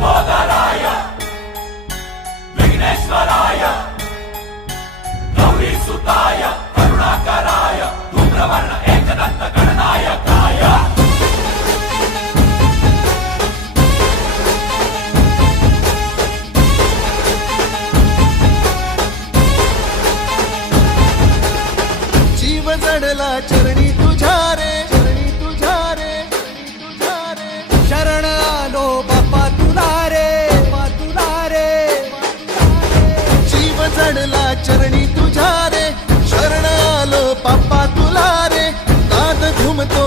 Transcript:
लंबोदराय विघ्नेश्वराय गौरीसुताय करुणाकराय धूम्रवर्ण एकदंत गणनायकाय जीव जडला चरणी तुझ्या रे, चरणी तुझ्या रे, शरण आलो बाप्पा तुला रे, बाप्पा तुला रे, जीव जडला चरणी तुझ्या रे, शरण आलो बाप्पा तुला रे, नाद घुमतो